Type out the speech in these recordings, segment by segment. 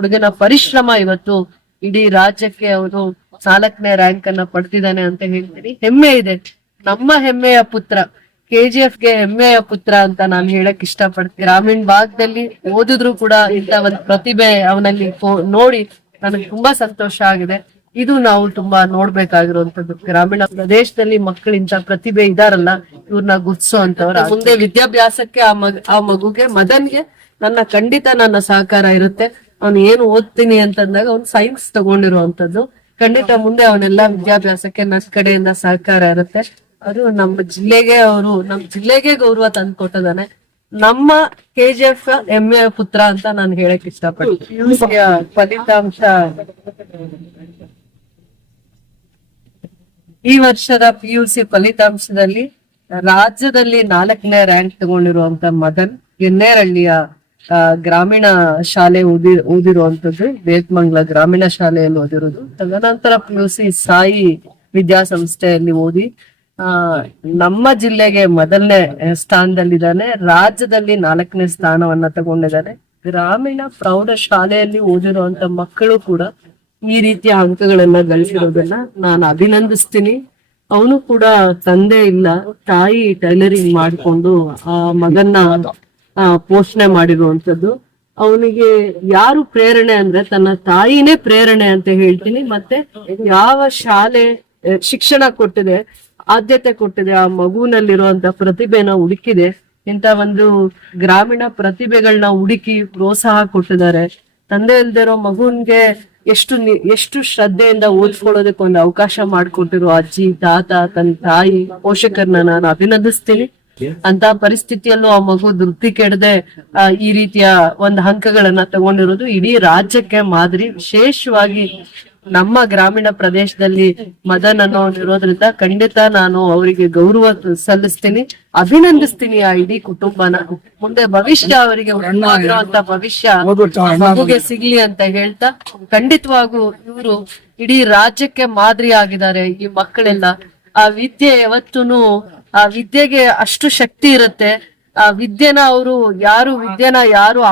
ಹುಡುಗನ ಪರಿಶ್ರಮ ಇವತ್ತು ಇಡೀ ರಾಜ್ಯಕ್ಕೆ ಅವನು 4ನೇ ರ್ಯಾಂಕ್ ಅನ್ನ ಪಡೆದಿದ್ದಾನೆ ಅಂತ ಹೇಳ್ತೀನಿ. ಹೆಮ್ಮೆ ಇದೆ. ನಮ್ಮ ಹೆಮ್ಮೆಯ ಪುತ್ರ, KGF ಗೆ ಹೆಮ್ಮೆಯ ಪುತ್ರ ಅಂತ ನಾನು ಹೇಳಕ್ ಇಷ್ಟಪಡ್ತೀನಿ. ಗ್ರಾಮೀಣ ಭಾಗದಲ್ಲಿ ಓದಿದ್ರು ಕೂಡ ಇಂತ ಒಂದು ಪ್ರತಿಭೆ ಅವನಲ್ಲಿ ನೋಡಿ ನನಗೆ ತುಂಬಾ ಸಂತೋಷ ಆಗಿದೆ. ಇದು ನಾವು ತುಂಬಾ ನೋಡ್ಬೇಕಾಗಿರುವಂತದ್ದು. ಗ್ರಾಮೀಣ ಪ್ರದೇಶದಲ್ಲಿ ಮಕ್ಕಳು ಇಂತ ಪ್ರತಿಭೆ ಇದಾರಲ್ಲ, ಇವ್ರನ್ನ ಗುರ್ತಿಸೋ ಅಂತವ್ರ ಮುಂದೆ ವಿದ್ಯಾಭ್ಯಾಸಕ್ಕೆ ಆ ಮಗುಗೆ ಮದನ್ಗೆ ನನ್ನ ಸಹಕಾರ ಇರುತ್ತೆ. ಅವ್ನು ಏನು ಓದ್ತೀನಿ ಅಂತಂದಾಗ ಅವ್ನು ಸೈನ್ಸ್ ತಗೊಂಡಿರುವಂತದ್ದು. ಖಂಡಿತ ಮುಂದೆ ಅವನೆಲ್ಲಾ ವಿದ್ಯಾಭ್ಯಾಸಕ್ಕೆ ನನ್ನ ಕಡೆಯಿಂದ ಸಹಕಾರ ಇರುತ್ತೆ. ಅದು ನಮ್ಮ ಜಿಲ್ಲೆಗೆ ಗೌರವ ತಂದ್ಕೊಟ್ಟಿದ್ದಾನೆ. ನಮ್ಮ KGF ಹೆಮ್ಮೆಯ ಪುತ್ರ ಅಂತ ನಾನು ಹೇಳಕ್ ಇಷ್ಟಪಡ್ತೀನಿ. ಫಲಿತಾಂಶ ಈ ವರ್ಷದ PUC ಫಲಿತಾಂಶದಲ್ಲಿ ರಾಜ್ಯದಲ್ಲಿ 4ನೇ ರ್ಯಾಂಕ್ ತಗೊಂಡಿರುವಂತ ಮದನ್ ಎನ್ನೇರಳ್ಳಿಯ ಗ್ರಾಮೀಣ ಶಾಲೆ ಓದಿರುವಂತದ್ದು, ಬೇತ್ಮಂಗ್ಲ ಗ್ರಾಮೀಣ ಶಾಲೆಯಲ್ಲಿ ಓದಿರೋದು. ತದನಂತರ PUC ಸಾಯಿ ವಿದ್ಯಾಸಂಸ್ಥೆಯಲ್ಲಿ ಓದಿ ನಮ್ಮ ಜಿಲ್ಲೆಗೆ ಮೊದಲನೇ ಸ್ಥಾನದಲ್ಲಿದ್ದಾನೆ. ರಾಜ್ಯದಲ್ಲಿ 4ನೇ ಸ್ಥಾನವನ್ನ ತಗೊಂಡಿದ್ದಾನೆ. ಗ್ರಾಮೀಣ ಪ್ರೌಢ ಶಾಲೆಯಲ್ಲಿ ಓದಿರುವಂತ ಮಕ್ಕಳು ಕೂಡ ಈ ರೀತಿಯ ಅಂಕಗಳನ್ನ ಗಳಿಸಿರೋದನ್ನ ನಾನು ಅಭಿನಂದಿಸ್ತೀನಿ. ಅವನು ಕೂಡ ತಂದೆ ಇಲ್ಲ, ತಾಯಿ ಟೈಲರಿಂಗ್ ಮಾಡಿಕೊಂಡು ಆ ಮಗನ್ನ ಪೋಷಣೆ ಮಾಡಿರುವಂತದ್ದು. ಅವನಿಗೆ ಯಾರು ಪ್ರೇರಣೆ ಅಂದ್ರೆ ತನ್ನ ತಾಯಿನೇ ಪ್ರೇರಣೆ ಅಂತ ಹೇಳ್ತೀನಿ. ಮತ್ತೆ ಯಾವ ಶಾಲೆ ಶಿಕ್ಷಣ ಕೊಟ್ಟಿದೆ, ಆದ್ಯತೆ ಕೊಟ್ಟಿದೆ, ಆ ಮಗುವಿನಲ್ಲಿರುವಂತ ಪ್ರತಿಭೆನ ಹುಡುಕಿದೆ, ಇಂತ ಒಂದು ಗ್ರಾಮೀಣ ಪ್ರತಿಭೆಗಳನ್ನ ಹುಡುಕಿ ಪ್ರೋತ್ಸಾಹ ಕೊಟ್ಟಿದ್ದಾರೆ. ತಂದೆ ಇಲ್ದಿರೋ ಮಗುನ್ಗೆ ಎಷ್ಟು ಶ್ರದ್ಧೆಯಿಂದ ಓದ್ಕೊಳ್ಳೋದಕ್ಕೆ ಒಂದು ಅವಕಾಶ ಮಾಡಿಕೊಟ್ಟಿರೋ ಅಜ್ಜಿ, ತಾತ, ತನ್ನ ತಾಯಿ, ಪೋಷಕರನ್ನ ನಾನು ಅಭಿನಂದಿಸ್ತೀನಿ. ಅಂತ ಪರಿಸ್ಥಿತಿಯಲ್ಲೂ ಆ ಮಗು ಧೃತಿ ಕೆಡದೆ ಈ ರೀತಿಯ ಒಂದು ಅಂಕಗಳನ್ನ ತಗೊಂಡಿರೋದು ಇಡೀ ರಾಜ್ಯಕ್ಕೆ ಮಾದರಿ. ವಿಶೇಷವಾಗಿ ನಮ್ಮ ಗ್ರಾಮೀಣ ಪ್ರದೇಶದಲ್ಲಿ ಮದನ್ ಅನ್ನೋದಿರೋದ್ರಿಂದ ಖಂಡಿತ ನಾನು ಅವರಿಗೆ ಗೌರವ ಸಲ್ಲಿಸ್ತೀನಿ, ಅಭಿನಂದಿಸ್ತೀನಿ ಆ ಇಡೀ ಕುಟುಂಬನ. ಮುಂದೆ ಭವಿಷ್ಯ ಅವರಿಗೆ ಉತ್ತಮವಾಗಿರುವಂತ ಭವಿಷ್ಯ ಮಗುಗೆ ಸಿಗ್ಲಿ ಅಂತ ಹೇಳ್ತಾ, ಖಂಡಿತವಾಗೂ ಇವರು ಇಡೀ ರಾಜ್ಯಕ್ಕೆ ಮಾದರಿ ಆಗಿದ್ದಾರೆ. ಈ ಮಕ್ಕಳೆಲ್ಲ ಆ ವಿದ್ಯೆ ಯಾವತ್ತೂನು, ಆ ವಿದ್ಯೆಗೆ ಅಷ್ಟು ಶಕ್ತಿ ಇರುತ್ತೆ. ಆ ವಿದ್ಯೆನ ಯಾರು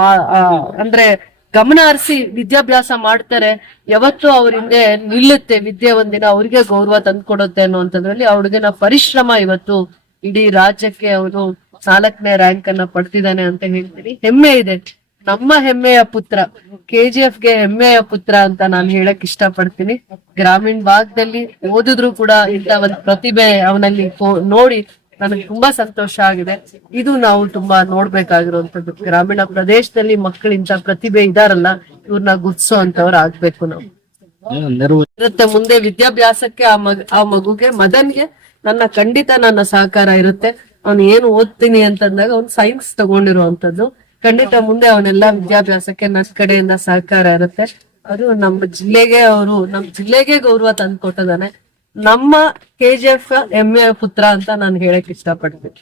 ಅಂದ್ರೆ ಗಮನ ಹರಿಸಿ ವಿದ್ಯಾಭ್ಯಾಸ ಮಾಡ್ತಾರೆ, ಯಾವತ್ತೂ ಅವ್ರ ಹಿಂದೆ ನಿಲ್ಲುತ್ತೆ ವಿದ್ಯೆ. ಒಂದಿನ ಅವ್ರಿಗೆ ಗೌರವ ತಂದ್ಕೊಡುತ್ತೆ ಅನ್ನುವಂಥದ್ರಲ್ಲಿ ಆ ಹುಡುಗನ ಪರಿಶ್ರಮ ಇವತ್ತು ಇಡೀ ರಾಜ್ಯಕ್ಕೆ ಅವನು 4ನೇ ರ್ಯಾಂಕ್ ಅನ್ನ ಪಡೆದಿದ್ದಾನೆ ಅಂತ ಹೇಳ್ತೀನಿ. ಹೆಮ್ಮೆ ಇದೆ. ನಮ್ಮ ಹೆಮ್ಮೆಯ ಪುತ್ರ, KGF ಗೆ ಹೆಮ್ಮೆಯ ಪುತ್ರ ಅಂತ ನಾನು ಹೇಳಕ್ ಇಷ್ಟಪಡ್ತೀನಿ. ಗ್ರಾಮೀಣ ಭಾಗದಲ್ಲಿ ಓದಿದ್ರು ಕೂಡ ಇಂತ ಒಂದು ಪ್ರತಿಭೆ ಅವನಲ್ಲಿ ನೋಡಿ ನನಗೆ ತುಂಬಾ ಸಂತೋಷ ಆಗಿದೆ. ಇದು ನಾವು ತುಂಬಾ ನೋಡ್ಬೇಕಾಗಿರುವಂತದ್ದು. ಗ್ರಾಮೀಣ ಪ್ರದೇಶದಲ್ಲಿ ಮಕ್ಕಳು ಇಂತ ಪ್ರತಿಭೆ ಇದಾರಲ್ಲ, ಇವ್ರನ್ನ ಗುರ್ತಿಸೋ ಅಂತವ್ರ ಆಗ್ಬೇಕು ನಾವು. ಇರುತ್ತೆ ಮುಂದೆ ವಿದ್ಯಾಭ್ಯಾಸಕ್ಕೆ ಆ ಮಗುಗೆ ಮದನ್ಗೆ ನನ್ನ ಸಹಕಾರ ಇರುತ್ತೆ. ಅವ್ನು ಏನು ಓದ್ತೀನಿ ಅಂತಂದಾಗ ಅವ್ನು ಸೈನ್ಸ್ ತಗೊಂಡಿರುವಂತದ್ದು. ಖಂಡಿತ ಮುಂದೆ ಅವನೆಲ್ಲಾ ವಿದ್ಯಾಭ್ಯಾಸಕ್ಕೆ ನನ್ನ ಕಡೆಯಿಂದ ಸಹಕಾರ ಇರುತ್ತೆ. ಅದು ನಮ್ಮ ಜಿಲ್ಲೆಗೆ ಗೌರವ ತಂದ್ಕೊಟ್ಟಿದ್ದಾನೆ. ನಮ್ಮ KGF ಹೆಮ್ಮೆಯ ಪುತ್ರ ಅಂತ ನಾನು ಹೇಳಕ್ ಇಷ್ಟಪಡ್ತೀನಿ.